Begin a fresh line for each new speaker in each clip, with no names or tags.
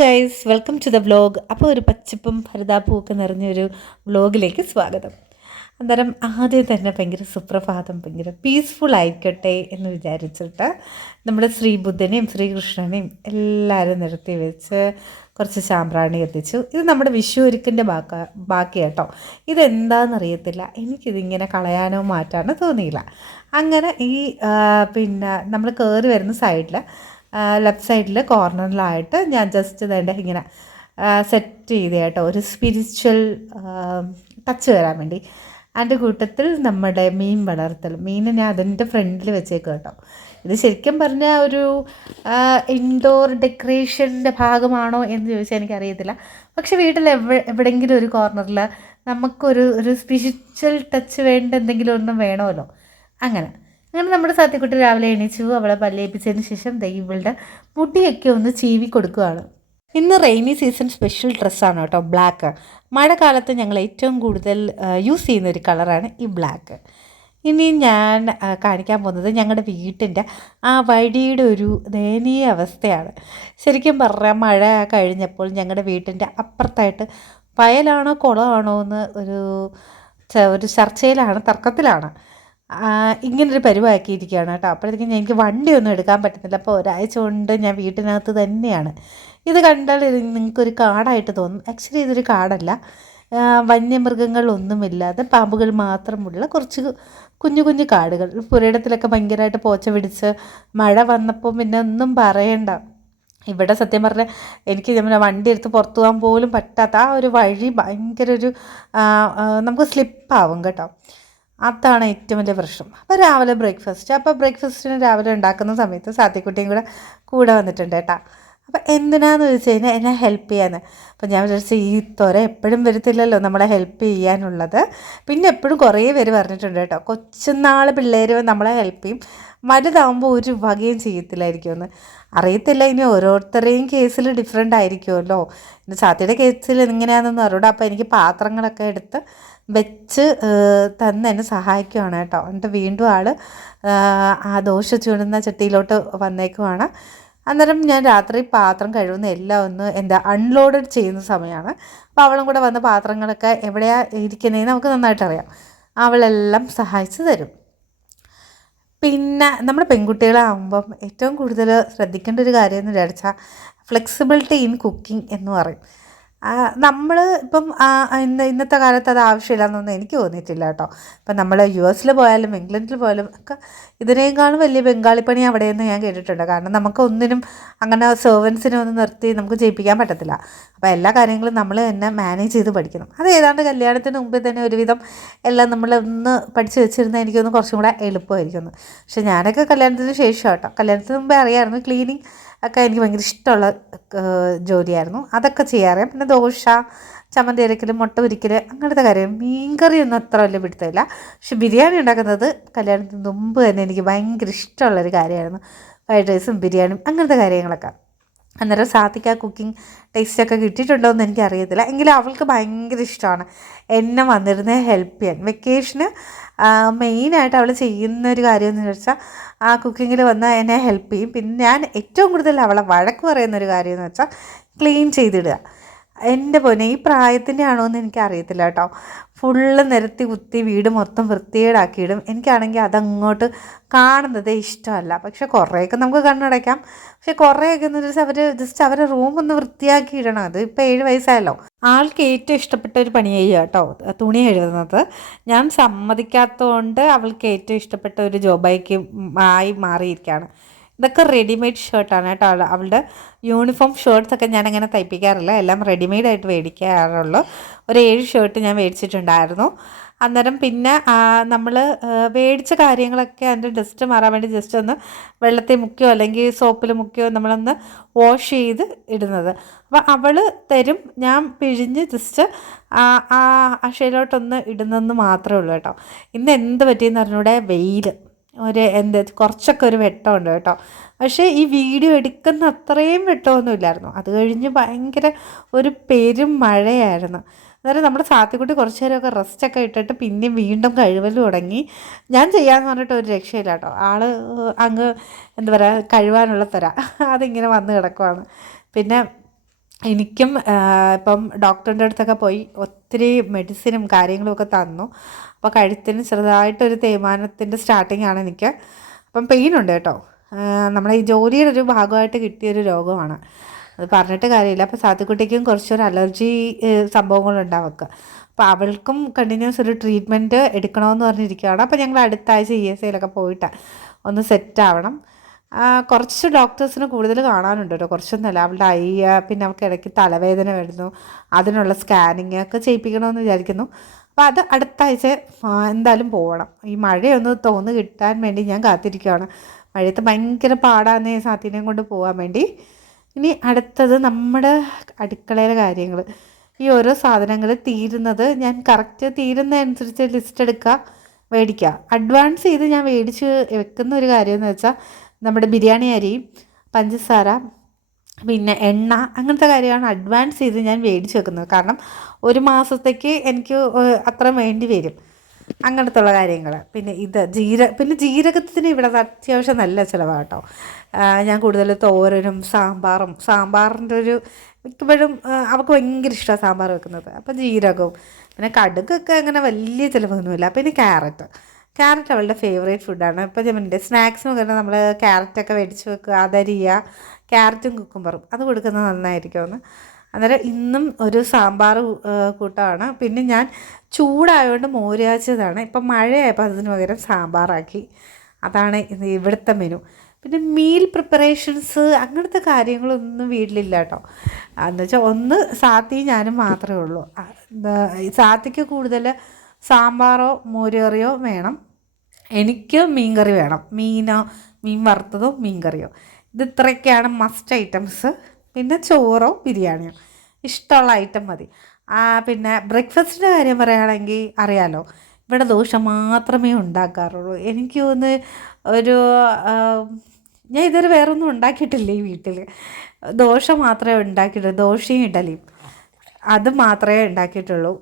Guys welcome to the vlog അപ്പോൾ ഒരു പച്ചപ്പും ഭരതാപ്പും ഒക്കെ നിറഞ്ഞൊരു വ്ലോഗിലേക്ക് സ്വാഗതം. അന്നേരം ആദ്യം തന്നെ ഭയങ്കര സുപ്രഭാതം ഭയങ്കര പീസ്ഫുൾ ആയിക്കോട്ടെ എന്ന് വിചാരിച്ചിട്ട് നമ്മുടെ ശ്രീബുദ്ധനെയും ശ്രീകൃഷ്ണനെയും എല്ലാവരും നിർത്തി വെച്ച് കുറച്ച് ചാമ്പ്രാണി എത്തിച്ചു. ഇത് നമ്മുടെ വിഷു ഒരുക്കിന്റെ ബാക്ക ബാക്കി കേട്ടോ ഇതെന്താണെന്നറിയത്തില്ല എനിക്കിതിങ്ങനെ കളയാനോ മാറ്റാനോ തോന്നിയില്ല. അങ്ങനെ ഈ പിന്നെ നമ്മൾ കയറി വരുന്ന സൈഡിൽ ലെഫ്റ്റ് സൈഡിൽ കോർണറിലായിട്ട് ഞാൻ ജസ്റ്റ് ഇതേണ്ട ഇങ്ങനെ സെറ്റ് ചെയ്ത് കേട്ടോ. ഒരു സ്പിരിച്വൽ ടച്ച് വരാൻ വേണ്ടി. അതിന്റെ കൂട്ടത്തിൽ നമ്മുടെ മീൻ വളർത്തൽ. മീനെ ഞാൻ അതിന്റെ ഫ്രണ്ടിൽ വെച്ചേക്കും കേട്ടോ. ഇത് ശരിക്കും പറഞ്ഞാൽ ഒരു ഇൻഡോർ ഡെക്കറേഷന്റെ ഭാഗമാണോ എന്ന് ചോദിച്ചാൽ എനിക്കറിയത്തില്ല. പക്ഷെ വീട്ടിൽ എവിടെ എവിടെയെങ്കിലും ഒരു കോർണറിൽ നമുക്കൊരു ഒരു സ്പിരിച്വൽ ടച്ച് വേണ്ട എന്തെങ്കിലും ഒന്നും വേണമല്ലോ. അങ്ങനെ. അങ്ങനെ നമ്മുടെ സത്യക്കുട്ടി രാവിലെ എണീച്ചു അവളെ പല്ലേപ്പിച്ചതിന് ശേഷം ദേ ഇവളുടെ മുടിയൊക്കെ ഒന്ന് ചീവി കൊടുക്കുകയാണ് ഇന്ന് റെയിനി സീസൺ സ്പെഷ്യൽ ഡ്രസ്സാണ് കേട്ടോ ബ്ലാക്ക്. മഴക്കാലത്ത് ഞങ്ങൾ ഏറ്റവും കൂടുതൽ യൂസ് ചെയ്യുന്ന ഒരു കളറാണ് ഈ ബ്ലാക്ക്. ഇനി ഞാൻ കാണിക്കാൻ പോകുന്നത് ഞങ്ങളുടെ വീട്ടിന്റെ ആ വഴിയുടെ ഒരു ദയനീയ അവസ്ഥയാണ്. ശരിക്കും പറഞ്ഞാൽ മഴ കഴിഞ്ഞപ്പോൾ ഞങ്ങളുടെ വീട്ടിന്റെ അപ്പുറത്തായിട്ട് വയലാണോ കുളമാണോ എന്ന് ഒരു ഒരു ചർച്ചയിലാണ് തർക്കത്തിലാണ്. ഇങ്ങനൊരു പരിവാക്കിയിരിക്കുകയാണ് കേട്ടോ. അപ്പോഴത്തേക്കും എനിക്ക് വണ്ടിയൊന്നും എടുക്കാൻ പറ്റുന്നില്ല. അപ്പോൾ ഒരാഴ്ച കൊണ്ട് ഞാൻ വീട്ടിനകത്ത് തന്നെയാണ്. ഇത് കണ്ടാൽ നിങ്ങൾക്കൊരു കാടായിട്ട് തോന്നും. ആക്ച്വലി ഇതൊരു കാടല്ല. വന്യമൃഗങ്ങളൊന്നുമില്ലാതെ പാമ്പുകൾ മാത്രമുള്ള കുറച്ച് കുഞ്ഞു കുഞ്ഞു കാടുകൾ. പുരയിടത്തിലൊക്കെ ഭയങ്കരമായിട്ട് പോച്ച പിടിച്ച് മഴ വന്നപ്പോൾ പിന്നെ ഒന്നും പറയണ്ട. ഇവിടെ സത്യം പറഞ്ഞാൽ എനിക്ക് നമ്മുടെ വണ്ടി എടുത്ത് പുറത്തു പോകാൻ പോലും പറ്റാത്ത ആ ഒരു വഴി ഭയങ്കര ഒരു നമുക്ക് സ്ലിപ്പാവും കേട്ടോ. അതാണ് ഏറ്റവും വലിയ പ്രശ്നം. അപ്പോൾ രാവിലെ ബ്രേക്ക്ഫാസ്റ്റ് അപ്പോൾ ബ്രേക്ക്ഫാസ്റ്റിന് രാവിലെ ഉണ്ടാക്കുന്ന സമയത്ത് സാത്തിക്കുട്ടിയും കൂടെ കൂടെ വന്നിട്ടുണ്ട് കേട്ടോ. അപ്പോൾ എന്തിനാന്ന് വെച്ച് കഴിഞ്ഞാൽ എന്നെ ഹെൽപ്പ് ചെയ്യാൻ അപ്പോൾ ഞാൻ വിചാരിച്ചു ഈ എപ്പോഴും വരത്തില്ലല്ലോ നമ്മളെ ഹെൽപ്പ് ചെയ്യാനുള്ളത്. പിന്നെ എപ്പോഴും കുറേ പേര് പറഞ്ഞിട്ടുണ്ട് കേട്ടോ കൊച്ചുനാൾ പിള്ളേർ നമ്മളെ ഹെൽപ്പ് ചെയ്യും. വലുതാകുമ്പോൾ ഒരു വകയും ചെയ്യത്തില്ലായിരിക്കും എന്ന് അറിയത്തില്ല ഇനി ഓരോരുത്തരുടെയും കേസിൽ ഡിഫറെന്റ് ആയിരിക്കുമല്ലോ. സാത്തിയുടെ കേസിൽ എങ്ങനെയാണെന്നൊന്നും അറിയൂടാ അപ്പോൾ എനിക്ക് പാത്രങ്ങളൊക്കെ എടുത്ത് വെച്ച് തന്നെ എന്നെ സഹായിക്കുവാണ് കേട്ടോ. എന്നിട്ട് വീണ്ടും ആൾ ആ ദോശ ചൂടുന്ന ചട്ടിയിലോട്ട് വന്നേക്കുവാണ്. അന്നേരം ഞാൻ രാത്രി പാത്രം കഴുകുന്ന എല്ലാം ഒന്ന് എന്താ അൺലോഡഡ് ചെയ്യുന്ന സമയമാണ്. അപ്പോൾ അവളും കൂടെ വന്ന പാത്രങ്ങളൊക്കെ എവിടെയാണ് ഇരിക്കുന്നതെന്ന് നമുക്ക് നന്നായിട്ട് അറിയാം. അവളെല്ലാം സഹായിച്ച് തരും. പിന്നെ നമ്മുടെ പെൺകുട്ടികളാകുമ്പം ഏറ്റവും കൂടുതൽ ശ്രദ്ധിക്കേണ്ട ഒരു കാര്യം എന്ന് വിചാരിച്ചാൽ ഫ്ലെക്സിബിലിറ്റി ഇൻ കുക്കിംഗ് എന്ന് പറയും. നമ്മൾ ഇപ്പം ഇന്ന് ഇന്നത്തെ കാലത്ത് അത് ആവശ്യമില്ലെന്നൊന്നും എനിക്ക് തോന്നിയിട്ടില്ല കേട്ടോ. ഇപ്പം നമ്മൾ യു എസിൽ പോയാലും ഇംഗ്ലണ്ടിൽ പോയാലും ഒക്കെ ഇതിനേക്കാളും വലിയ ബംഗാളിപ്പണി അവിടെയെന്ന് ഞാൻ കേട്ടിട്ടുണ്ട്. കാരണം നമുക്ക് ഒന്നിനും അങ്ങനെ സെർവൻസിനെ ഒന്നും നിർത്തി നമുക്ക് ചെയ്യിപ്പിക്കാൻ പറ്റത്തില്ല. അപ്പോൾ എല്ലാ കാര്യങ്ങളും നമ്മൾ തന്നെ മാനേജ് ചെയ്ത് പഠിക്കണം. അത് ഏതാണ്ട് കല്യാണത്തിന് മുമ്പേ തന്നെ ഒരുവിധം എല്ലാം നമ്മൾ ഒന്ന് പഠിച്ചു വെച്ചിരുന്നാൽ എനിക്കൊന്ന് കുറച്ചും കൂടെ എളുപ്പമായിരിക്കുന്നു. പക്ഷേ ഞാനൊക്കെ കല്യാണത്തിന് ശേഷം കേട്ടോ കല്യാണത്തിന് മുമ്പേ അറിയാമായിരുന്നു ക്ലീനിങ് ഒക്കെ എനിക്ക് ഭയങ്കര ഇഷ്ടമുള്ള ജോലിയായിരുന്നു. അതൊക്കെ ചെയ്യാറിയാം പിന്നെ ദോശ ചമ്മന്തി അരക്കൽ മുട്ട പൊരിക്കൽ അങ്ങനത്തെ കാര്യം മീൻകറി ഒന്നും അത്ര വലിയ പിടുത്തമില്ല. പക്ഷെ ബിരിയാണി ഉണ്ടാക്കുന്നത് കല്യാണത്തിന് മുമ്പ് തന്നെ എനിക്ക് ഭയങ്കര ഇഷ്ടമുള്ളൊരു കാര്യമായിരുന്നു. ഫ്രൈഡ് റൈസും ബിരിയാണിയും അങ്ങനത്തെ കാര്യങ്ങളൊക്കെ. അന്നേരം സാധിക്ക ആ കുക്കിംഗ് ടേസ്റ്റൊക്കെ കിട്ടിയിട്ടുണ്ടോ എന്ന് എനിക്കറിയത്തില്ല. എങ്കിലും അവൾക്ക് ഭയങ്കര ഇഷ്ടമാണ്. എന്നെ വന്നിരുന്ന് ഹെൽപ്പ് ചെയ്യാൻ. വെക്കേഷന് മെയിനായിട്ട് അവൾ ചെയ്യുന്ന ഒരു കാര്യം എന്ന് വെച്ചാൽ ആ കുക്കിങ്ങിൽ വന്ന് എന്നെ ഹെൽപ്പ് ചെയ്യും. പിന്നെ ഞാൻ ഏറ്റവും കൂടുതൽ അവളെ വഴക്ക് പറയുന്ന ഒരു കാര്യം എന്ന് വെച്ചാൽ ക്ലീൻ ചെയ്തിടുക. എന്റെ പൊന്നെ ഈ പ്രായത്തിന്റെ ആണോ എന്ന് എനിക്ക് അറിയത്തില്ല കേട്ടോ. ഫുള്ള് നിരത്തി കുത്തി വീട് മൊത്തം വൃത്തികേടാക്കിയിടും. എനിക്കാണെങ്കിൽ അതങ്ങോട്ട് കാണുന്നത് ഇഷ്ടമല്ല. പക്ഷെ കുറേയൊക്കെ നമുക്ക് കണ്ണടയ്ക്കാം. പക്ഷെ കുറേയൊക്കെ എന്ന് വെച്ചാൽ അവർ ജസ്റ്റ് അവരുടെ റൂം ഒന്ന് വൃത്തിയാക്കി ഇടണം അത് ഇപ്പോൾ ഏഴ് വയസ്സായല്ലോ. ആൾക്ക് ഏറ്റവും ഇഷ്ടപ്പെട്ട ഒരു പണി ചെയ്യുക കേട്ടോ തുണി എഴുതുന്നത് ഞാൻ സമ്മതിക്കാത്തതുകൊണ്ട് അവൾക്ക് ഏറ്റവും ഇഷ്ടപ്പെട്ട ഒരു ജോബായിക്ക് ആയി മാറിയിരിക്കുകയാണ്. ഇതൊക്കെ റെഡിമെയ്ഡ് ഷർട്ടാണ് കേട്ടോ. അവളുടെ യൂണിഫോം ഷർട്ട്സ് ഒക്കെ ഞാൻ അങ്ങനെ തയ്പ്പിക്കാറില്ല. എല്ലാം റെഡിമെയ്ഡ് ആയിട്ട് മേടിക്കാറുള്ളൂ. ഒരു ഏഴ് ഷർട്ട് ഞാൻ മേടിച്ചിട്ടുണ്ടായിരുന്നു. അന്നേരം പിന്നെ നമ്മൾ മേടിച്ച കാര്യങ്ങളൊക്കെ അതിന്റെ ഡസ്റ്റ് മാറാൻ വേണ്ടി ജസ്റ്റ് ഒന്ന് വെള്ളത്തിൽ മുക്കിയോ അല്ലെങ്കിൽ സോപ്പിൽ മുക്കിയോ നമ്മളൊന്ന് വാഷ് ചെയ്ത് ഇടുന്നത്. അപ്പോൾ അവൾ തരും. ഞാൻ പിഴിഞ്ഞ് ജസ്റ്റ് അക്ഷയിലോട്ടൊന്ന് ഇടുന്നെന്ന് മാത്രമേ ഉള്ളൂ കേട്ടോ. ഇന്ന് എന്ത് പറ്റിയെന്ന് പറഞ്ഞൂടെ വെയിൽ ഒരു എന്ത് കുറച്ചൊക്കെ ഒരു വെട്ടമുണ്ട് കേട്ടോ. പക്ഷേ ഈ വീഡിയോ എടുക്കുന്ന അത്രയും വെട്ടമൊന്നും ഇല്ലായിരുന്നു. അത് കഴിഞ്ഞ് ഭയങ്കര ഒരു പെരും മഴയായിരുന്നു. അന്നേരം നമ്മുടെ സാത്തിക്കുട്ടി കുറച്ച് നേരമൊക്കെ റെസ്റ്റൊക്കെ ഇട്ടിട്ട് പിന്നെ വീണ്ടും കഴിവൽ തുടങ്ങി. ഞാൻ ചെയ്യാമെന്ന് പറഞ്ഞിട്ട് ഒരു രക്ഷയില്ല കേട്ടോ. ആൾ അങ്ങ് എന്താ പറയുക കഴിവാനുള്ള തര. അതിങ്ങനെ വന്ന് കിടക്കുവാണ്. പിന്നെ എനിക്കും ഇപ്പം ഡോക്ടറിന്റെ അടുത്തൊക്കെ പോയി ഒത്തിരി മെഡിസിനും കാര്യങ്ങളും ഒക്കെ തന്നു. അപ്പോൾ കഴുത്തിന് ചെറുതായിട്ടൊരു തേയ്മാനത്തിന്റെ സ്റ്റാർട്ടിംഗ് ആണ് എനിക്ക്. അപ്പം പെയിൻ ഉണ്ട് കേട്ടോ. നമ്മളെ ഈ ജോലിയുടെ ഒരു ഭാഗമായിട്ട് കിട്ടിയൊരു രോഗമാണ്. അത് പറഞ്ഞിട്ട് കാര്യമില്ല. അപ്പോൾ സാത്തുക്കുട്ടിക്കും കുറച്ചൊരു അലർജി സംഭവങ്ങളുണ്ട് അവൾക്ക് അപ്പോൾ അവൾക്കും കണ്ടിന്യൂസ് ഒരു ട്രീറ്റ്മെന്റ് എടുക്കണമെന്ന് പറഞ്ഞിരിക്കുകയാണ്. അപ്പോൾ ഞങ്ങൾ അടുത്ത ആഴ്ച ഇ എസ് ഐയിലൊക്കെ പോയിട്ട് ഒന്ന് സെറ്റ് ആവണം. കുറച്ച് ഡോക്ടേഴ്സിന് കൂടുതൽ കാണാനുണ്ട് കേട്ടോ. കുറച്ചൊന്നുമല്ല. അവളുടെ ഐ പിന്നെ അവൾക്ക് ഇടയ്ക്ക് തലവേദന വരുന്നു. അതിനുള്ള സ്കാനിങ് ഒക്കെ ചെയ്യിപ്പിക്കണമെന്ന് വിചാരിക്കുന്നു. അപ്പോൾ അത് അടുത്ത ആഴ്ച എന്തായാലും പോകണം ഈ മഴയൊന്ന് തോന്ന് കിട്ടാൻ വേണ്ടി ഞാൻ കാത്തിരിക്കുകയാണ് മഴയത്ത് ഭയങ്കര പാടാന്നേ സാത്തിനെയും കൊണ്ട് പോകാൻ വേണ്ടി. ഇനി അടുത്തത് നമ്മുടെ അടുക്കളയിലെ കാര്യങ്ങൾ. ഈ ഓരോ സാധനങ്ങൾ തീരുന്നത് ഞാൻ കറക്റ്റ് തീരുന്നതനുസരിച്ച് ലിസ്റ്റ് എടുക്കുക മേടിക്കുക. അഡ്വാൻസ് ചെയ്ത് ഞാൻ മേടിച്ച് വെക്കുന്ന ഒരു കാര്യം എന്ന് വെച്ചാൽ നമ്മുടെ ബിരിയാണി അരി പഞ്ചസാര പിന്നെ എണ്ണ അങ്ങനത്തെ കാര്യമാണ് അഡ്വാൻസ് ചെയ്ത് ഞാൻ മേടിച്ച് വെക്കുന്നത്. കാരണം ഒരു മാസത്തേക്ക് എനിക്ക് അത്ര വേണ്ടി വരും. അങ്ങനത്തെ ഉള്ള കാര്യങ്ങൾ പിന്നെ ഇത് ജീര പിന്നെ ജീരകത്തിന് ഇവിടെ അത്യാവശ്യം നല്ല ചിലവാണ് കേട്ടോ ഞാൻ കൂടുതൽ തോരനും സാമ്പാറും സാമ്പാറിന്റെ ഒരു മിക്കപ്പോഴും അവൾക്ക് ഭയങ്കര ഇഷ്ടമാണ് സാമ്പാർ വെക്കുന്നത്. അപ്പോൾ ജീരകവും പിന്നെ കടുകൊക്കെ അങ്ങനെ വലിയ ചിലവൊന്നുമില്ല. പിന്നെ ക്യാരറ്റ്. ക്യാരറ്റ് അവളുടെ ഫേവറേറ്റ് ഫുഡാണ് ഇപ്പോൾ ഞാൻ സ്നാക്സ് പകരം നമ്മൾ ക്യാരറ്റൊക്കെ മേടിച്ച് വെക്കുക അതരിയ ക്യാരറ്റും കുക്കുംബറും അത് കൊടുക്കുന്നത് നന്നായിരിക്കുമെന്ന്. അന്നേരം ഇന്നും ഒരു സാമ്പാർ കൂട്ടമാണ്. പിന്നെ ഞാൻ ചൂടായതുകൊണ്ട് മോര് കാച്ചിയതാണ് ഇപ്പം മഴയായപ്പോൾ അതിന് പകരം സാമ്പാറാക്കി. അതാണ് ഇവിടുത്തെ മെനു പിന്നെ മീൽ പ്രിപ്പറേഷൻസ് അങ്ങനത്തെ കാര്യങ്ങളൊന്നും വീട്ടിലില്ല കേട്ടോ. എന്ന് വെച്ചാൽ ഒന്ന് സാത്തി ഞാനും മാത്രമേ ഉള്ളൂ. സാത്തിക്ക് കൂടുതൽ സാമ്പാറോ മോരുകറിയോ വേണം. എനിക്ക് മീൻകറി വേണം. മീനോ മീൻ വറുത്തതോ മീൻകറിയോ. ഇത് ഇത്രയൊക്കെയാണ് മസ്റ്റ് ഐറ്റംസ് പിന്നെ ചോറോ ബിരിയാണിയോ. ഇഷ്ടമുള്ള ഐറ്റം മതി. പിന്നെ ബ്രേക്ക്ഫാസ്റ്റിന്റെ കാര്യം പറയുകയാണെങ്കിൽ അറിയാലോ ഇവിടെ ദോശ മാത്രമേ ഉണ്ടാക്കാറുള്ളൂ. എനിക്ക് തോന്നുന്നു ഒരു ഞാൻ ഇതുവരെ വേറൊന്നും ഉണ്ടാക്കിയിട്ടില്ല ഈ വീട്ടിൽ ദോശ മാത്രമേ ഉണ്ടാക്കിയിട്ടുള്ളൂ. ദോശയും ഇഡലിയും. അത് മാത്രമേ ഉണ്ടാക്കിയിട്ടുള്ളൂ.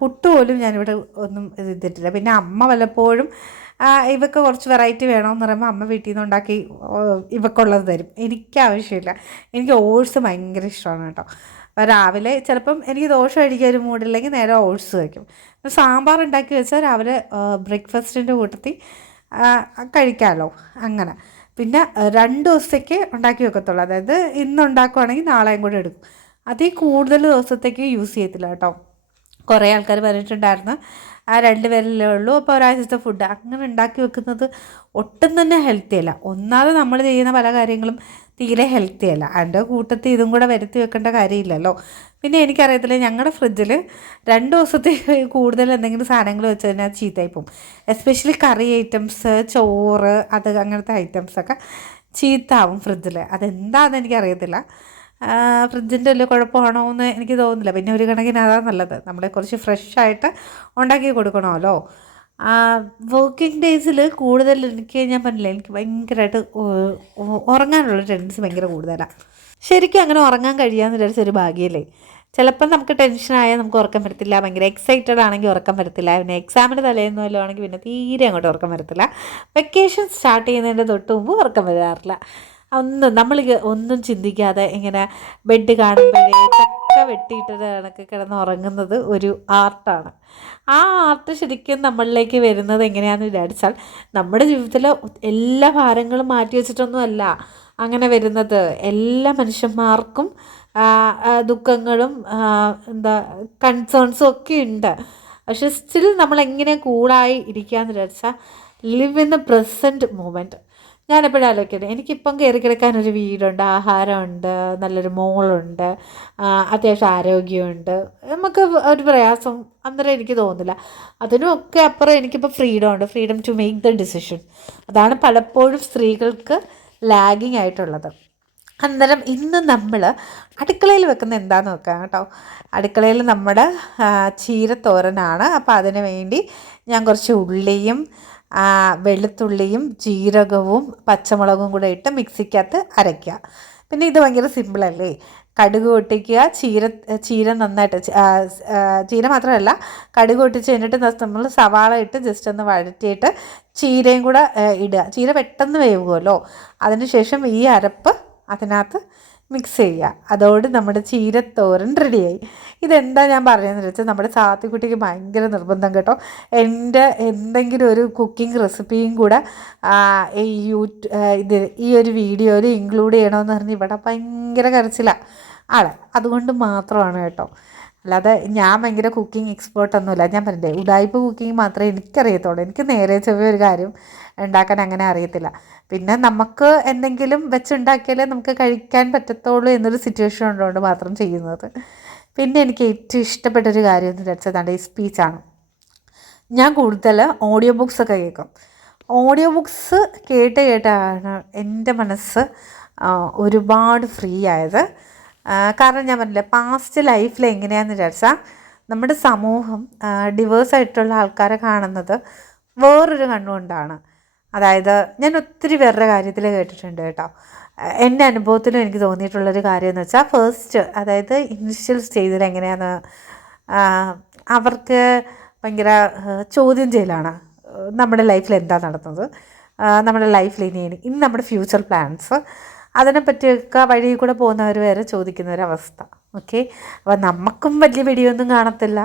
പുട്ട് പോലും ഞാനിവിടെ ഒന്നും ഇത് ചെയ്തിട്ടില്ല. പിന്നെ അമ്മ വല്ലപ്പോഴും ഇവക്ക് കുറച്ച് വെറൈറ്റി വേണമെന്ന് പറയുമ്പോൾ അമ്മ വീട്ടിൽ നിന്ന് ഉണ്ടാക്കി ഇവക്കുള്ളത് തരും. എനിക്ക് ആവശ്യമില്ല. എനിക്ക് ഓട്സ് ഭയങ്കര ഇഷ്ടമാണ് കേട്ടോ. അപ്പോൾ രാവിലെ ചിലപ്പം എനിക്ക് ദോഷം കഴിക്കാൻ ഒരു മൂടില്ലെങ്കിൽ നേരെ ഓട്സ് വയ്ക്കും സാമ്പാർ ഉണ്ടാക്കി വെച്ചാൽ രാവിലെ ബ്രേക്ക്ഫാസ്റ്റിന്റെ കൂട്ടത്തിൽ കഴിക്കാമല്ലോ അങ്ങനെ. പിന്നെ രണ്ട് ദിവസത്തേക്ക് ഉണ്ടാക്കി വെക്കത്തുള്ളൂ. അതായത് ഇന്ന് ഉണ്ടാക്കുവാണെങ്കിൽ നാളെയും കൂടെ എടുക്കും. അതിൽ കൂടുതൽ ദിവസത്തേക്ക് യൂസ് ചെയ്യത്തില്ല കേട്ടോ. കുറേ ആൾക്കാർ പറഞ്ഞിട്ടുണ്ടായിരുന്നു ആ രണ്ട് പേരല്ലേ ഉള്ളൂ അപ്പോൾ ഒരാഴ്ചത്തെ ഫുഡ് അങ്ങനെ ഉണ്ടാക്കി വെക്കുന്നത് ഒട്ടും തന്നെ ഹെൽത്തി അല്ല. ഒന്നാമത് നമ്മൾ ചെയ്യുന്ന പല കാര്യങ്ങളും തീരെ ഹെൽത്തി അല്ല. അതിന്റെ കൂട്ടത്തിൽ ഇതും കൂടെ വരുത്തി വെക്കേണ്ട കാര്യമില്ലല്ലോ. പിന്നെ എനിക്കറിയത്തില്ല ഞങ്ങളുടെ ഫ്രിഡ്ജിൽ രണ്ട് ദിവസത്തെ കൂടുതൽ എന്തെങ്കിലും സാധനങ്ങൾ വെച്ച് കഴിഞ്ഞാൽ ചീത്തയായി പോകും. എസ്പെഷ്യലി കറി ഐറ്റംസ് ചോറ് അത് അങ്ങനത്തെ ഐറ്റംസൊക്കെ ചീത്താവും ഫ്രിഡ്ജിൽ അതെന്താണെന്ന് എനിക്കറിയത്തില്ല. ഫ്രിഡ്ജിന്റെ വലിയ കുഴപ്പമാണോ എന്ന് എനിക്ക് തോന്നുന്നില്ല. പിന്നെ ഒരു കണക്കിന് അതാണ് നല്ലത്. നമ്മളെ കുറച്ച് ഫ്രഷ് ആയിട്ട് ഉണ്ടാക്കി കൊടുക്കണമല്ലോ. വർക്കിംഗ് ഡേയ്സിൽ കൂടുതൽ എനിക്ക് ഞാൻ പറഞ്ഞില്ല എനിക്ക് ഭയങ്കരമായിട്ട് ഉറങ്ങാനുള്ള ടെൻഡൻസി ഭയങ്കര കൂടുതലാണ് ശരിക്കും അങ്ങനെ ഉറങ്ങാൻ കഴിയാമെന്ന് വിചാരിച്ചൊരു ഭാഗ്യമല്ലേ ചിലപ്പം നമുക്ക് ടെൻഷനായാൽ നമുക്ക് ഉറക്കം വരത്തില്ല. ഭയങ്കര എക്സൈറ്റഡ് ആണെങ്കിൽ ഉറക്കം വരത്തില്ല. പിന്നെ എക്സാമിന്റെ തലേന്ന് ആണെങ്കിൽ പിന്നെ തീരെ അങ്ങോട്ട് ഉറക്കം വരത്തില്ല. വെക്കേഷൻ സ്റ്റാർട്ട് ചെയ്യുന്നതിന്റെ തൊട്ട് മുമ്പ് ഉറക്കം വരാറില്ല. ഒന്നും നമ്മൾ ഒന്നും ചിന്തിക്കാതെ ഇങ്ങനെ ബെഡ് കാണുമ്പോഴേ ചക്ക വെട്ടിയിട്ടത് കണക്ക് കിടന്ന് ഉറങ്ങുന്നത് ഒരു ആർട്ടാണ് ആ ആർട്ട് ശരിക്കും നമ്മളിലേക്ക് വരുന്നത് എങ്ങനെയാണെന്ന് വിചാരിച്ചാൽ നമ്മുടെ ജീവിതത്തിലെ എല്ലാ ഭാരങ്ങളും മാറ്റി വെച്ചിട്ടൊന്നുമല്ല. അങ്ങനെ വരുന്നത് എല്ലാ മനുഷ്യന്മാർക്കും ദുഃഖങ്ങളും എന്താ കൺസേൺസും ഒക്കെ ഉണ്ട്. പക്ഷെ സ്റ്റിൽ നമ്മൾ എങ്ങനെ കൂളായി എന്ന് വിചാരിച്ചാൽ live in the present moment ഞാൻ എപ്പോഴും ആലോചിക്കുന്നത് എനിക്കിപ്പം കയറി കിടക്കാൻ ഒരു വീടുണ്ട് ആഹാരമുണ്ട് നല്ലൊരു മോളുണ്ട് അത്യാവശ്യം ആരോഗ്യമുണ്ട്. നമുക്ക് ഒരു പ്രയാസം അന്നേരം എനിക്ക് തോന്നുന്നില്ല. അതിനുമൊക്കെ അപ്പുറം എനിക്കിപ്പോൾ ഫ്രീഡം ഉണ്ട് freedom to make the decision. അതാണ് പലപ്പോഴും സ്ത്രീകൾക്ക് ലാഗിങ് ആയിട്ടുള്ളത്. അന്നേരം ഇന്ന് നമ്മൾ അടുക്കളയിൽ വെക്കുന്ന എന്താന്ന് നോക്കാം കേട്ടോ. അടുക്കളയിൽ നമ്മുടെ ചീരത്തോരനാണ്. അപ്പോൾ അതിന് വേണ്ടി ഞാൻ കുറച്ച് ഉള്ളിയും വെളുത്തുള്ളിയും ജീരകവും പച്ചമുളകും കൂടെ ഇട്ട് മിക്സിക്കകത്ത് അരയ്ക്കുക. പിന്നെ ഇത് ഭയങ്കര സിമ്പിളല്ലേ കടുക് പൊട്ടിക്കുക ചീര ചീര നന്നായിട്ട് ചീര മാത്രമല്ല കടുക് പൊട്ടിച്ച് കഴിഞ്ഞിട്ട് നമ്മൾ സവാള ഇട്ട് ജസ്റ്റ് ഒന്ന് വഴറ്റിയിട്ട് ചീരയും കൂടെ ഇടുക. ചീര പെട്ടെന്ന് വേവുമല്ലോ അതിനുശേഷം ഈ അരപ്പ് അതിനകത്ത് മിക്സ് ചെയ്യുക. അതോട് നമ്മുടെ ചീരത്തോരൻ റെഡിയായി. ഇതെന്താ ഞാൻ പറയുന്നത് വെച്ചാൽ നമ്മുടെ സാത്തിക്കുട്ടിക്ക് ഭയങ്കര നിർബന്ധം കേട്ടോ. എന്റെ എന്തെങ്കിലും ഒരു കുക്കിംഗ് റെസിപ്പിയും കൂടെ ഈ യൂട്യൂ ഇത് ഈ ഒരു വീഡിയോയിൽ ഇൻക്ലൂഡ് ചെയ്യണമെന്ന് പറഞ്ഞ് ഇവിടെ ഭയങ്കര കരച്ചിലാണ് ആളെ അതുകൊണ്ട് മാത്രമാണ് കേട്ടോ. അല്ലാതെ ഞാൻ ഭയങ്കര കുക്കിംഗ് എക്സ്പേർട്ട് എക്സ്പേർട്ടൊന്നുമില്ല ഞാൻ പറഞ്ഞില്ലേ ഉടായ്പ കുക്കിംഗ് മാത്രമേ എനിക്കറിയത്തുള്ളൂ. എനിക്ക് നേരെ ചെറിയ ഒരു കാര്യം ഉണ്ടാക്കാൻ അങ്ങനെ അറിയത്തില്ല. പിന്നെ നമുക്ക് എന്തെങ്കിലും വെച്ചുണ്ടാക്കിയാലേ നമുക്ക് കഴിക്കാൻ പറ്റത്തുള്ളൂ എന്നൊരു സിറ്റുവേഷൻ ഉള്ളതുകൊണ്ട് മാത്രം ചെയ്യുന്നത്. പിന്നെ എനിക്ക് ഏറ്റവും ഇഷ്ടപ്പെട്ടൊരു കാര്യം എന്ന് വെച്ചതാണ് ഈ സ്പീച്ചാണ് ഞാൻ കൂടുതൽ ഓഡിയോ ബുക്സ് ഒക്കെ കേൾക്കും. ഓഡിയോ ബുക്സ് കേട്ട് കേട്ടാണ് എന്റെ മനസ്സ് ഒരുപാട് ഫ്രീ ആയത്. കാരണം ഞാൻ പറഞ്ഞില്ല പാസ്റ്റ് ലൈഫിൽ എങ്ങനെയാണെന്ന് വിചാരിച്ചാൽ നമ്മുടെ സമൂഹം ഡിവേഴ്സ് ആയിട്ടുള്ള ആൾക്കാരെ കാണുന്നത് വേറൊരു കണ്ണുകൊണ്ടാണ്. അതായത് ഞാൻ ഒത്തിരി പേരുടെ കാര്യത്തിൽ കേട്ടിട്ടുണ്ട് കേട്ടോ. എന്റെ അനുഭവത്തിലും എനിക്ക് തോന്നിയിട്ടുള്ളൊരു കാര്യം എന്ന് വെച്ചാൽ ഫസ്റ്റ് അതായത് ഇനിഷ്യൽ സ്റ്റേജിൽ എങ്ങനെയാന്ന് അവർക്ക് ഭയങ്കര ചോദ്യം ചെയ്യലാണ്. നമ്മുടെ ലൈഫിൽ എന്താ നടന്നത്? നമ്മുടെ ലൈഫിൽ ഇനി ഇനി നമ്മുടെ ഫ്യൂച്ചർ പ്ലാൻസ് അതിനെപ്പറ്റിയൊക്കെ വഴി കൂടെ പോകുന്നവർ വരെ ചോദിക്കുന്ന ഒരവസ്ഥ ഓക്കെ? അപ്പോൾ നമുക്കും വലിയ വെടിയൊന്നും കാണത്തില്ല.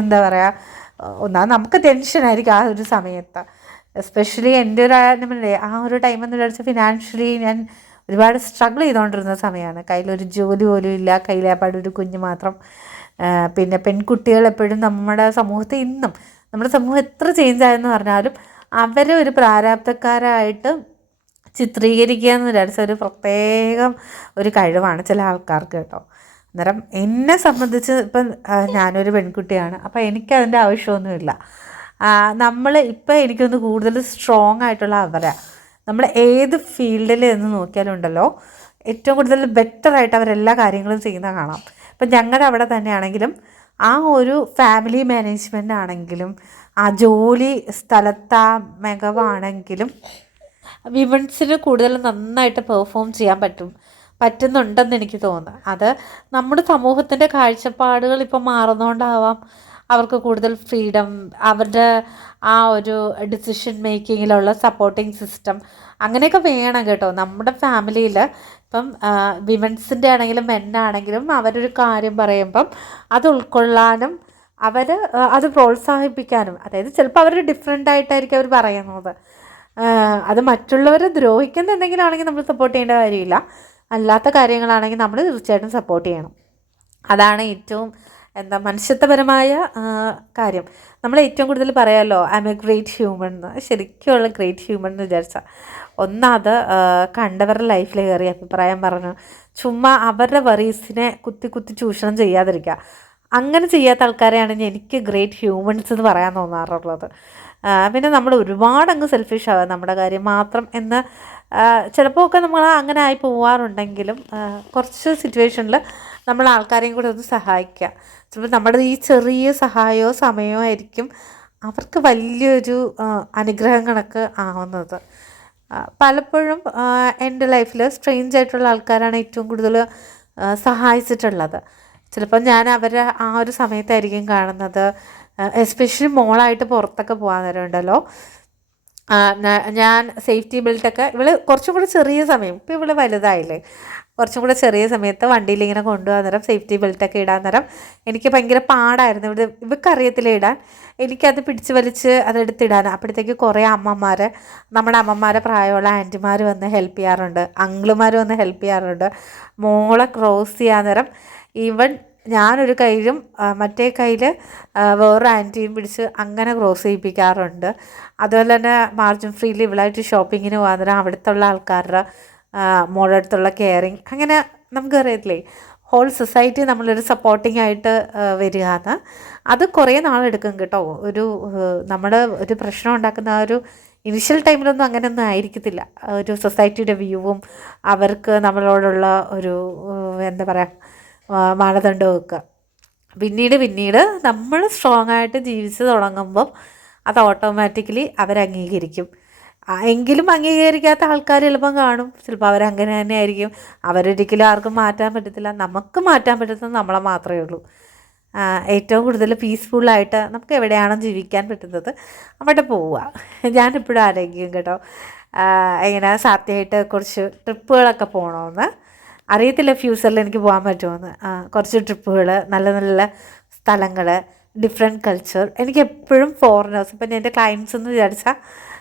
എന്താ പറയുക ഒന്നാമത് നമുക്ക് ടെൻഷനായിരിക്കും ആ ഒരു സമയത്ത്. എസ്പെഷ്യലി എന്റെ ഒരു ആ ഒരു ടൈം എന്ന് വിചാരിച്ചാൽ ഫിനാൻഷ്യലി ഞാൻ ഒരുപാട് സ്ട്രഗിൾ ചെയ്തുകൊണ്ടിരുന്ന സമയമാണ്. കയ്യിലൊരു ജോലി പോലും ഇല്ല. കയ്യിലേപ്പാട് ഒരു കുഞ്ഞ് മാത്രം. പിന്നെ പെൺകുട്ടികൾ എപ്പോഴും നമ്മുടെ സമൂഹത്തിൽ ഇന്നും നമ്മുടെ സമൂഹം എത്ര ചേഞ്ച് ആയെന്ന് പറഞ്ഞാലും അവരെ ഒരു പ്രാരാബ്ധക്കാരായിട്ട് ചിത്രീകരിക്കുക എന്ന് വിചാരിച്ച ഒരു പ്രത്യേകം ഒരു കഴിവാണ് ചില ആൾക്കാർക്ക് കേട്ടോ. അന്നേരം എന്നെ സംബന്ധിച്ച് ഇപ്പം ഞാനൊരു പെൺകുട്ടിയാണ്. അപ്പോൾ എനിക്കതിന്റെ ആവശ്യമൊന്നുമില്ല. നമ്മൾ ഇപ്പം എനിക്കൊന്ന് കൂടുതൽ സ്ട്രോങ് ആയിട്ടുള്ള അവരാണ് നമ്മൾ ഏത് ഫീൽഡിൽ എന്ന് നോക്കിയാലുണ്ടല്ലോ ഏറ്റവും കൂടുതൽ ബെറ്ററായിട്ട് അവരെല്ലാ കാര്യങ്ങളും ചെയ്യുന്ന കാണാം. ഇപ്പം ഞങ്ങളുടെ അവിടെ തന്നെയാണെങ്കിലും ആ ഒരു ഫാമിലി മാനേജ്മെന്റ് ആണെങ്കിലും ആ ജോലി സ്ഥലത്താ മികവാണെങ്കിലും വിമൻസിന് കൂടുതൽ നന്നായിട്ട് പെർഫോം ചെയ്യാൻ പറ്റും പറ്റുന്നുണ്ടെന്ന് എനിക്ക് തോന്നുന്നു. അത് നമ്മുടെ സമൂഹത്തിന്റെ കാഴ്ചപ്പാടുകൾ ഇപ്പം മാറുന്നതുകൊണ്ടാവാം അവർക്ക് കൂടുതൽ ഫ്രീഡം അവരുടെ ആ ഒരു ഡിസിഷൻ മേക്കിങ്ങിലുള്ള സപ്പോർട്ടിംഗ് സിസ്റ്റം അങ്ങനെയൊക്കെ വേണം കേട്ടോ. നമ്മുടെ ഫാമിലിയിൽ ഇപ്പം വിമൻസിന്റെ ആണെങ്കിലും മെന്നാണെങ്കിലും അവരൊരു കാര്യം പറയുമ്പം അത് ഉൾക്കൊള്ളാനും അവർ അത് പ്രോത്സാഹിപ്പിക്കാനും അതായത് ചിലപ്പോൾ അവർ ഡിഫറെന്റ് ആയിട്ടായിരിക്കും അവർ പറയുന്നത്. അത് മറ്റുള്ളവരെ ദ്രോഹിക്കുന്ന എന്തെങ്കിലും ആണെങ്കിൽ നമ്മൾ സപ്പോർട്ട് ചെയ്യേണ്ട കാര്യമില്ല. അല്ലാത്ത കാര്യങ്ങളാണെങ്കിൽ നമ്മൾ തീർച്ചയായിട്ടും സപ്പോർട്ട് ചെയ്യണം. അതാണ് ഏറ്റവും എന്താ മനുഷ്യത്വപരമായ കാര്യം. നമ്മൾ ഏറ്റവും കൂടുതൽ പറയാമല്ലോ I am a great human എന്ന് ശരിക്കുമുള്ള ഗ്രേറ്റ് ഹ്യൂമൺ എന്ന് വിചാരിച്ചാൽ ഒന്നത് കണ്ടവരുടെ ലൈഫിൽ കയറി അഭിപ്രായം പറഞ്ഞു. ചുമ്മാ അവരുടെ വറീസിനെ കുത്തി കുത്തി ചൂഷണം ചെയ്യാതിരിക്കുക. അങ്ങനെ ചെയ്യാത്ത ആൾക്കാരെയാണ് എനിക്ക് ഗ്രേറ്റ് ഹ്യൂമൻസ് എന്ന് പറയാൻ തോന്നാറുള്ളത്. പിന്നെ നമ്മൾ ഒരുപാട് അങ്ങ് സെൽഫിഷ് ആവുക നമ്മുടെ കാര്യം മാത്രം എന്ന് ചിലപ്പോൾ ഒക്കെ നമ്മൾ അങ്ങനെ ആയി പോവാറുണ്ടെങ്കിലും കുറച്ച് സിറ്റുവേഷനിൽ നമ്മൾ ആൾക്കാരെയും കൂടെ ഒന്ന് സഹായിക്കുക ചിലപ്പോൾ നമ്മുടെ ഈ ചെറിയ സഹായമോ സമയമോ ആയിരിക്കും അവർക്ക് വലിയൊരു അനുഗ്രഹം കണക്ക് ആവുന്നത്. പലപ്പോഴും എന്റെ ലൈഫിൽ സ്ട്രെയിഞ്ച് ആയിട്ടുള്ള ആൾക്കാരാണ് ഏറ്റവും കൂടുതൽ സഹായിച്ചിട്ടുള്ളത്. ചിലപ്പോൾ ഞാൻ അവരെ ആ ഒരു സമയത്തായിരിക്കും കാണുന്നത്. എസ്പെഷ്യലി മോളായിട്ട് പുറത്തൊക്കെ പോകാൻ നേരം ഉണ്ടല്ലോ ഞാൻ സേഫ്റ്റി ബെൽറ്റൊക്കെ ഇവൾ കുറച്ചും കൂടെ ചെറിയ സമയം ഇപ്പോൾ ഇവൾ വലുതായില്ലേ. കുറച്ചും കൂടെ ചെറിയ സമയത്ത് വണ്ടിയിൽ ഇങ്ങനെ കൊണ്ടുപോകാൻ നേരം സേഫ്റ്റി ബെൽറ്റൊക്കെ ഇടാൻ നേരം എനിക്ക് ഭയങ്കര പാടായിരുന്നു. ഇവിടെ ഇവക്കറിയത്തില്ല ഇടാൻ? എനിക്കത് പിടിച്ച് വലിച്ച് അതെടുത്തിടാൻ അപ്പോഴത്തേക്ക് കുറേ അമ്മമാർ നമ്മുടെ അമ്മമാരെ പ്രായമുള്ള ആന്റിമാർ വന്ന് ഹെൽപ്പ് ചെയ്യാറുണ്ട്. അങ്കിളുമാർ വന്ന് ഹെൽപ്പ് ചെയ്യാറുണ്ട്. മോളെ ക്രോസ് ചെയ്യാൻ നേരം ഈവൻ ഞാനൊരു കയ്യിലും മറ്റേ കയ്യിൽ വേറൊരു ആന്റിയും പിടിച്ച് അങ്ങനെ ക്രോസ് ചെയ്യിപ്പിക്കാറുണ്ട്. അതുപോലെ തന്നെ മാർജിൻ ഫ്രീയിൽ ഇവളായിട്ട് ഷോപ്പിങ്ങിന് പോകാൻ അവിടുത്തെ ആൾക്കാരുടെ മോളുടെ അടുത്തുള്ള കെയറിങ് അങ്ങനെ നമുക്കറിയത്തില്ലേ ഹോൾ സൊസൈറ്റി നമ്മളൊരു സപ്പോർട്ടിംഗ് ആയിട്ട് വരികയെന്ന് അത് കുറേ നാളെടുക്കും കേട്ടോ. ഒരു നമ്മൾ ഒരു പ്രശ്നം ഉണ്ടാക്കുന്ന ആ ഒരു ഇനിഷ്യൽ ടൈമിലൊന്നും അങ്ങനെയൊന്നും ആയിരിക്കത്തില്ല. ഒരു സൊസൈറ്റിയുടെ വ്യൂവും അവർക്ക് നമ്മളോടുള്ള ഒരു എന്താ പറയുക മാനദണ്ഡം വെക്കുക. പിന്നീട് പിന്നീട് നമ്മൾ സ്ട്രോങ് ആയിട്ട് ജീവിച്ച് തുടങ്ങുമ്പം അത് ഓട്ടോമാറ്റിക്കലി അവരംഗീകരിക്കും എങ്കിലും അംഗീകരിക്കാത്ത ആൾക്കാർ ചിലപ്പം കാണും. ചിലപ്പോൾ അവരങ്ങനെ തന്നെ ആയിരിക്കും. അവരൊരിക്കലും ആർക്കും മാറ്റാൻ പറ്റത്തില്ല. നമുക്ക് മാറ്റാൻ പറ്റുന്നത് നമ്മളെ മാത്രമേ ഉള്ളൂ. ഏറ്റവും കൂടുതൽ പീസ്ഫുള്ളായിട്ട് നമുക്ക് എവിടെയാണോ ജീവിക്കാൻ പറ്റുന്നത് അവിടെ പോവുക. ഞാനിപ്പോഴും ആലോചിക്കും കേട്ടോ. ഇങ്ങനെ സാധ്യമായിട്ട് കുറച്ച് ട്രിപ്പുകളൊക്കെ പോകണമെന്ന്
അറിയത്തില്ല ഫ്യൂച്ചറിൽ എനിക്ക് പോകാൻ പറ്റുമെന്ന്. കുറച്ച് ട്രിപ്പുകൾ നല്ല നല്ല സ്ഥലങ്ങൾ ഡിഫറെന്റ് കൾച്ചർ എനിക്ക് എപ്പോഴും ഫോറിനേഴ്സ് ഇപ്പം എന്റെ ക്ലയൻസ് എന്ന് വിചാരിച്ചാൽ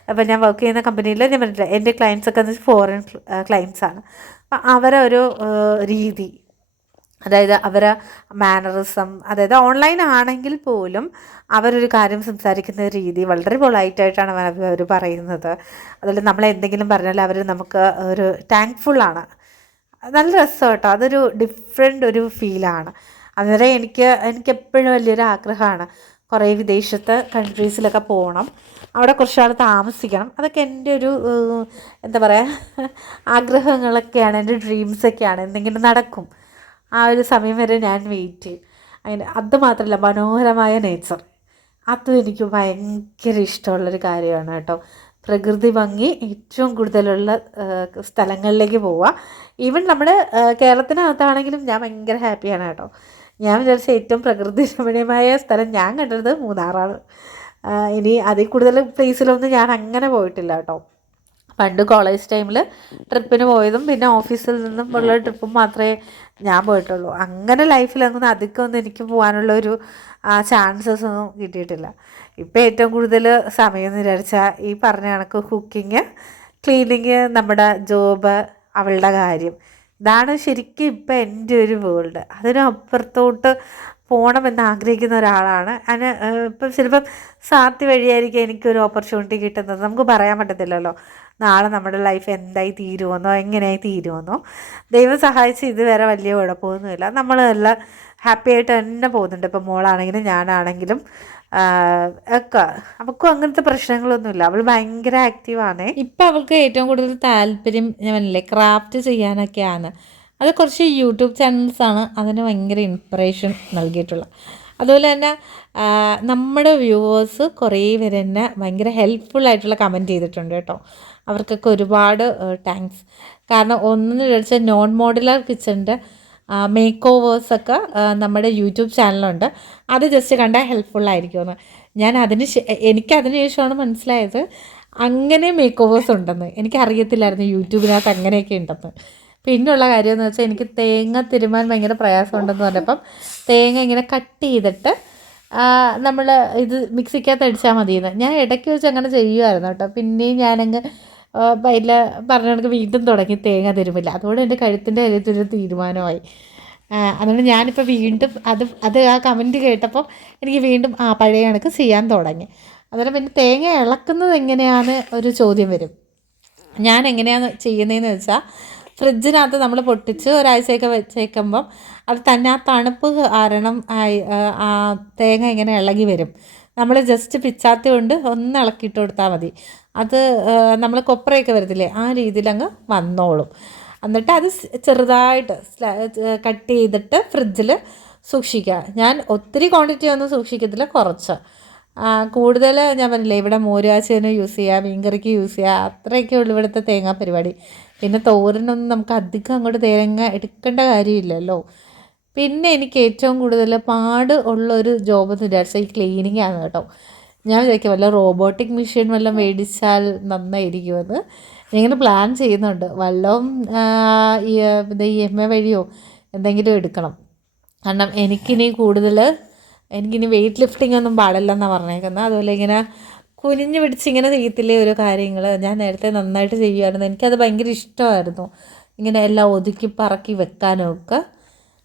അപ്പം ഞാൻ വർക്ക് ചെയ്യുന്ന കമ്പനിയിൽ ഞാൻ പറഞ്ഞില്ല എന്റെ ക്ലയൻസ് ഒക്കെ എന്ന് വെച്ചാൽ ഫോറിൻ ക്ലയൻസ് ആണ്. അപ്പം അവരെ ഒരു രീതി അതായത് അവരെ മാനറിസം അതായത് ഓൺലൈൻ ആണെങ്കിൽ പോലും അവരൊരു കാര്യം സംസാരിക്കുന്ന രീതി വളരെ പൊളൈറ്റായിട്ടാണ് അവർ പറയുന്നത്. അതുപോലെ നമ്മൾ എന്തെങ്കിലും പറഞ്ഞാൽ അവർ നമുക്ക് ഒരു താങ്ക്ഫുള്ളാണ് നല്ല രസം കേട്ടോ. അതൊരു ഡിഫറെന്റ് ഒരു ഫീലാണ് അന്നേരം എനിക്ക് എനിക്ക് എപ്പോഴും വലിയൊരു ആഗ്രഹമാണ് കുറേ വിദേശത്ത് കൺട്രീസിലൊക്കെ പോകണം അവിടെ കുറച്ച് നാൾ താമസിക്കണം. അതൊക്കെ എന്റെ ഒരു എന്താ പറയുക ആഗ്രഹങ്ങളൊക്കെയാണ് എന്റെ ഡ്രീംസൊക്കെയാണ് എന്തെങ്കിലും നടക്കും. ആ ഒരു സമയം വരെ ഞാൻ വെയിറ്റ് അങ്ങനെ അത് മാത്രമല്ല മനോഹരമായ നേച്ചർ അതും എനിക്ക് ഭയങ്കര ഇഷ്ടമുള്ളൊരു കാര്യമാണ് കേട്ടോ. പ്രകൃതി ഭംഗി ഏറ്റവും കൂടുതലുള്ള സ്ഥലങ്ങളിലേക്ക് പോവുക ഈവൻ നമ്മൾ കേരളത്തിനകത്താണെങ്കിലും ഞാൻ ഭയങ്കര ഹാപ്പിയാണ് കേട്ടോ. ഞാൻ വിചാരിച്ച ഏറ്റവും പ്രകൃതി രമണീയമായ സ്ഥലം ഞാൻ കണ്ടത് മൂന്നാറാണ്. ഇനി അതിൽ കൂടുതൽ പ്ലേസിലൊന്നും ഞാൻ അങ്ങനെ പോയിട്ടില്ല കേട്ടോ. പണ്ട് കോളേജ് ടൈമിൽ ട്രിപ്പിന് പോയതും പിന്നെ ഓഫീസിൽ നിന്നും ഉള്ള ട്രിപ്പും മാത്രമേ ഞാൻ പോയിട്ടുള്ളൂ. അങ്ങനെ ലൈഫിലൊന്നും അധികമൊന്നും എനിക്ക് പോകാനുള്ള ഒരു ചാൻസസ് ഒന്നും കിട്ടിയിട്ടില്ല. ഇപ്പം ഏറ്റവും കൂടുതൽ സമയം എന്ന് ഈ പറഞ്ഞ കണക്ക് കുക്കിങ് ക്ലീനിങ് നമ്മുടെ ജോബ് അവളുടെ കാര്യം. ഇതാണ് ശരിക്കും ഇപ്പം എന്റെ ഒരു വേൾഡ്. അതിനപ്പുറത്തോട്ട് പോകണമെന്ന് ആഗ്രഹിക്കുന്ന ഒരാളാണ്. അതിന് ഇപ്പം ചിലപ്പം സാത്തി വഴിയായിരിക്കും എനിക്കൊരു ഓപ്പർച്യൂണിറ്റി കിട്ടുന്നത്. നമുക്ക് പറയാൻ പറ്റത്തില്ലല്ലോ. നാളെ നമ്മുടെ ലൈഫ് എന്തായി തീരുമെന്നോ എങ്ങനെയായി തീരുമെന്നോ ദൈവം സഹായിച്ച് ഇതുവരെ വലിയ കുഴപ്പമൊന്നുമില്ല. നമ്മൾ എല്ലാം ഹാപ്പി ആയിട്ട് തന്നെ പോകുന്നുണ്ട്. ഇപ്പം മോളാണെങ്കിലും ഞാനാണെങ്കിലും ഒക്കെ. അവൾക്കും അങ്ങനത്തെ പ്രശ്നങ്ങളൊന്നുമില്ല. അവൾ ഭയങ്കര ആക്റ്റീവാണ്
ഇപ്പം അവൾക്ക് ഏറ്റവും കൂടുതൽ താല്പര്യം പറഞ്ഞില്ലേ ക്രാഫ്റ്റ് ചെയ്യാനൊക്കെയാണ്. അത് കുറച്ച് യൂട്യൂബ് ചാനൽസാണ് അതിന് ഭയങ്കര ഇൻസ്പിറേഷൻ നൽകിയിട്ടുള്ളത്. അതുപോലെ തന്നെ നമ്മുടെ വ്യൂവേഴ്സ് കുറേ പേര് തന്നെ ഭയങ്കര ഹെൽപ്ഫുൾ ആയിട്ടുള്ള കമന്റ് ചെയ്തിട്ടുണ്ട് കേട്ടോ. അവർക്കൊക്കെ ഒരുപാട് താങ്ക്സ് കാരണം ഒന്നെന്ന് വിചാരിച്ചാൽ നോൺ മോഡുലാർ കിച്ചന്റെ മേക്ക് ഓവേഴ്സൊക്കെ നമ്മുടെ യൂട്യൂബ് ചാനലുണ്ട് അത് ജസ്റ്റ് കണ്ടാൽ ഹെൽപ്ഫുള്ളായിരിക്കുമെന്ന് ഞാൻ അതിന് എനിക്കതിന് ശേഷമാണ് മനസ്സിലായത് അങ്ങനെ മേക്ക് ഓവേഴ്സ് ഉണ്ടെന്ന് എനിക്കറിയത്തില്ലായിരുന്നു യൂട്യൂബിനകത്ത് അങ്ങനെയൊക്കെ ഉണ്ടെന്ന്. പിന്നെയുള്ള കാര്യം എന്ന് വെച്ചാൽ എനിക്ക് തേങ്ങ തിരുമാൻ ഭയങ്കര പ്രയാസമുണ്ടെന്ന് പറഞ്ഞപ്പം തേങ്ങ ഇങ്ങനെ കട്ട് ചെയ്തിട്ട് നമ്മൾ ഇത് മിക്സിക്കകത്ത് അടിച്ചാൽ മതിയെന്ന്. ഞാൻ ഇടയ്ക്ക് വെച്ച് അങ്ങനെ ചെയ്യുമായിരുന്നു കേട്ടോ. പിന്നെയും ഞാനങ്ങ് അതിൽ പറഞ്ഞ കണക്ക് വീണ്ടും തുടങ്ങി തേങ്ങ തരുമില്ല അതുകൊണ്ട് എന്റെ കഴുത്തിന്റെ കാര്യത്തിലൊരു തീരുമാനമായി. അതുകൊണ്ട് ഞാനിപ്പോൾ വീണ്ടും അത് അത് ആ കമന്റ് കേട്ടപ്പോൾ എനിക്ക് വീണ്ടും ആ പഴയ കണക്ക് ചെയ്യാൻ തുടങ്ങി. അതുപോലെ പിന്നെ തേങ്ങ ഇളക്കുന്നത് എങ്ങനെയാണ് ഒരു ചോദ്യം വരും. ഞാൻ എങ്ങനെയാണ് ചെയ്യുന്നതെന്ന് വെച്ചാൽ ഫ്രിഡ്ജിനകത്ത് നമ്മൾ പൊട്ടിച്ച് ഒരാഴ്ചയൊക്കെ വെച്ചേക്കുമ്പം അത് തന്നെ ആ തണുപ്പ് കാരണം തേങ്ങ ഇങ്ങനെ ഇളകി വരും. നമ്മൾ ജസ്റ്റ് പിച്ചാത്തി കൊണ്ട് ഒന്ന് ഇളക്കിയിട്ട് കൊടുത്താൽ മതി. അത് നമ്മൾ കൊപ്രയൊക്കെ വരത്തില്ലേ ആ രീതിയിൽ അങ്ങ് വന്നോളും. എന്നിട്ട് അത് ചെറുതായിട്ട് കട്ട് ചെയ്തിട്ട് ഫ്രിഡ്ജിൽ സൂക്ഷിക്കുക. ഞാൻ ഒത്തിരി ക്വാണ്ടിറ്റി ഒന്നും സൂക്ഷിക്കത്തില്ല കുറച്ച്. കൂടുതൽ ഞാൻ പറഞ്ഞില്ലേ ഇവിടെ മോരുവാശിനെ യൂസ് ചെയ്യുക മീൻകറിക്ക് യൂസ് ചെയ്യുക അത്രയൊക്കെ ഉള്ളൂ ഇവിടുത്തെ തേങ്ങാ പരിപാടി. പിന്നെ തോരനൊന്നും നമുക്ക് അധികം അങ്ങോട്ട് തേങ്ങ എടുക്കേണ്ട കാര്യമില്ലല്ലോ. പിന്നെ എനിക്ക് ഏറ്റവും കൂടുതൽ പാട് ഉള്ളൊരു ജോബ് എന്ന് വിചാരിച്ചാൽ ഈ ക്ലീനിങ് ആണ് കേട്ടോ. ഞാൻ വിചാരിക്കും വല്ല റോബോട്ടിക് മെഷീൻ വല്ലതും മേടിച്ചാൽ നന്നായിരിക്കുമെന്ന് ഇങ്ങനെ പ്ലാൻ ചെയ്യുന്നുണ്ട്. വല്ലതും ഈ എം എ വഴിയോ എന്തെങ്കിലും എടുക്കണം. കാരണം എനിക്കിനി കൂടുതൽ എനിക്കിനി വെയിറ്റ് ലിഫ്റ്റിംഗ് ഒന്നും പാടില്ലെന്നാണ് പറഞ്ഞേക്കുന്നത് അതുപോലെ ഇങ്ങനെ കുനിഞ്ഞ് പിടിച്ച് ഇങ്ങനെ ചെയ്യത്തില്ലേ ഓരോ കാര്യങ്ങൾ ഞാൻ നേരത്തെ നന്നായിട്ട് ചെയ്യുമായിരുന്നു എനിക്കത് ഭയങ്കര ഇഷ്ടമായിരുന്നു. ഇങ്ങനെ എല്ലാം ഒതുക്കി പറക്കി വെക്കാനൊക്കെ.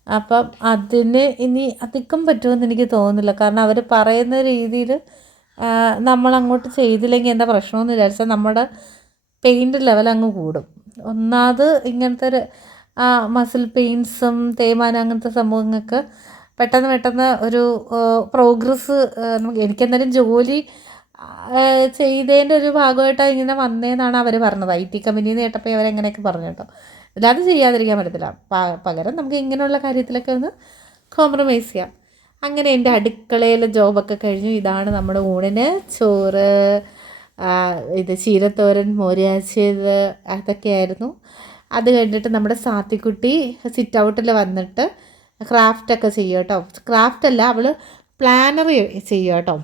അപ്പം അതിന് ഇനി അധികം പറ്റുമെന്ന് എനിക്ക് തോന്നുന്നില്ല. കാരണം അവർ പറയുന്ന രീതിയിൽ നമ്മളങ്ങോട്ട് ചെയ്തില്ലെങ്കിൽ എന്താ പ്രശ്നമെന്ന് വിചാരിച്ചാൽ നമ്മുടെ പെയിന്റ് ലെവൽ അങ്ങ് കൂടും. ഒന്നാമത് ഇങ്ങനത്തെ മസിൽ പെയിൻസും തേയ്മാനം അങ്ങനത്തെ സംഭവങ്ങൾക്ക് പെട്ടെന്ന് പെട്ടെന്ന് ഒരു പ്രോഗ്രസ് നമുക്ക് എനിക്കെന്തായാലും ജോലി ചെയ്തതിന്റെ ഒരു ഭാഗമായിട്ടാണ് ഇങ്ങനെ വന്നതെന്നാണ് അവർ പറഞ്ഞത്. ഐ ടി കമ്പനിയിൽ നിന്ന് കേട്ടപ്പോൾ അവരെങ്ങനെയൊക്കെ പറഞ്ഞു കേട്ടോ. അല്ലാതെ ചെയ്യാതിരിക്കാൻ പറ്റത്തില്ല. പകരം നമുക്ക് ഇങ്ങനെയുള്ള കാര്യത്തിലൊക്കെ ഒന്ന് കോംപ്രമൈസ് ചെയ്യാം. അങ്ങനെ എന്റെ അടുക്കളയിലെ ജോബൊക്കെ കഴിഞ്ഞു. ഇതാണ് നമ്മുടെ ഊണിന്. ചോറ് ഇത് ചീരത്തോരൻ മോരിയാച്ചിയത് അതൊക്കെയായിരുന്നു. അത് കഴിഞ്ഞിട്ട് നമ്മുടെ സാത്തിക്കുട്ടി സിറ്റ് ഔട്ടിൽ വന്നിട്ട് ക്രാഫ്റ്റൊക്കെ ചെയ്യും കേട്ടോ. ക്രാഫ്റ്റല്ല അവൾ പ്ലാനറി ചെയ്യും കേട്ടോ.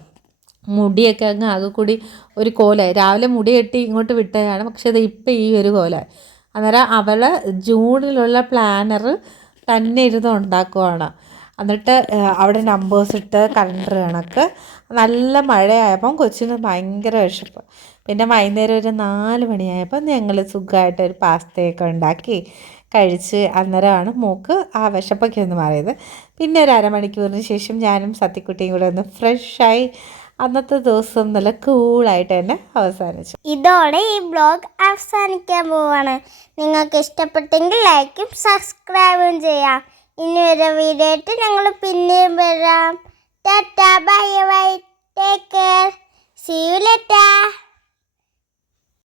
മുടിയൊക്കെ അങ്ങ് ആകെ കൂടി ഒരു കോലായി. രാവിലെ മുടി കെട്ടി ഇങ്ങോട്ട് വിട്ടതാണ് പക്ഷേ അത് ഇപ്പം ഈ ഒരു കോലായി. അന്നേരം അവൾ ജൂണിലുള്ള പ്ലാനർ തന്നെ ഇരുന്ന് ഉണ്ടാക്കുവാണ്. എന്നിട്ട് അവിടെ നമ്പേഴ്സ് ഇട്ട് കലണ്ടർ കണക്ക്. നല്ല മഴയായപ്പം കൊച്ചിന് ഭയങ്കര വിശപ്പ്. പിന്നെ വൈകുന്നേരം ഒരു നാല് മണിയായപ്പം ഞങ്ങൾ സുഖമായിട്ട് ഒരു പാസ്തയൊക്കെ ഉണ്ടാക്കി കഴിച്ച് അന്നേരമാണ് മൂക്ക് ആ വിശപ്പൊക്കെ ഒന്ന് മാറിയത്. പിന്നെ ഒരു അരമണിക്കൂറിന് ശേഷം ഞാനും സത്യക്കുട്ടിയും കൂടെ ഒന്ന് ഫ്രഷായി അന്നത്തെ ദിവസം നല്ല കൂളായിട്ട് തന്നെ അവസാനിച്ചു.
ഇതോടെ ഈ ബ്ലോഗ് അവസാനിക്കാൻ പോവാണ്. നിങ്ങൾക്ക് ഇഷ്ടപ്പെട്ടെങ്കിൽ ലൈക്കും സബ്സ്ക്രൈബും ചെയ്യാം. ഇനി ഒരു വീഡിയോ ആയിട്ട് ഞങ്ങൾ പിന്നെയും വരാം. Tata bye bye take care see you later